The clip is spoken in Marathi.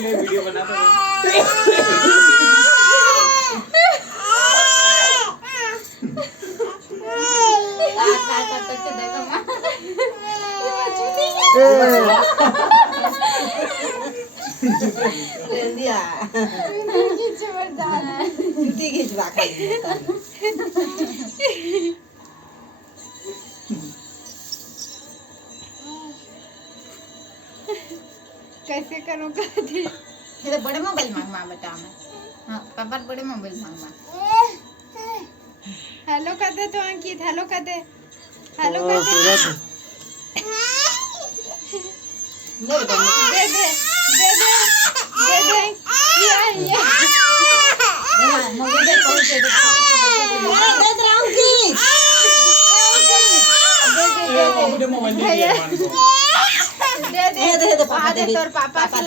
मैं वीडियो बनाता हूँ। कैसे करूँगा? ये बड़े मोबाइल मांगवा बेटा मैं। हाँ पापा बड़े मोबाइल मांगवा। हेलो कर दे तो अंकित, हेलो कर दे, हेलो कर दे। दे दे दे दे दे दे ये मोबाइल कौन से मोबाइल दे दिया दे दे तोर पापा से